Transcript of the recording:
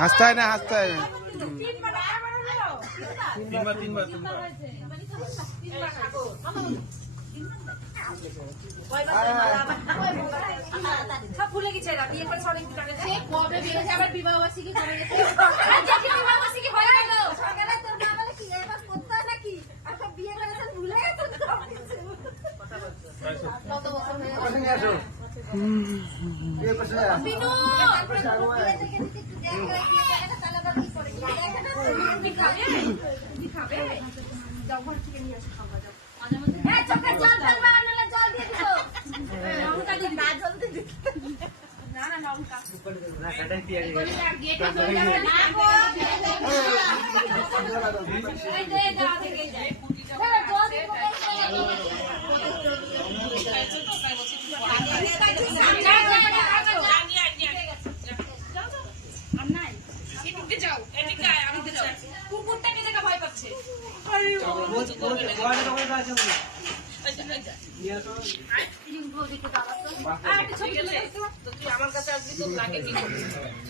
হাসতে হয় না, হাসতে হয় না। ভুলে গেছে বিয়ে করে অনেক কবে বিয়ে আবার বিবাহবার্ষিকী করে গেছে বিবাহবার্ষিকী হয়ে গেল সকালে তোর মা বলে কি এবার করতে হয় নাকি আর সব বিয়ে করেছেন ভুলে গেছে কত বছর হয়ে গেল বিনু বিয়ে থেকে একটু দেখা তাহলে আবার কি করে খাবে যাও ঘর থেকে নিয়ে আসো খাওয়া যাও মাঝে মধ্যে এই চোখে জল ফেলবা নালে জল দিয়ে দিও লঙ্কা দিন না জল দিয়ে না না লঙ্কা না কাটাই দিয়ে গেট চলে যাবে না গো এই দে দাও দেখে যায় জল দিয়ে কুকুরটাকে দেখা ভয় পাচ্ছে আমার কাছে আসবি তোর লাগে কি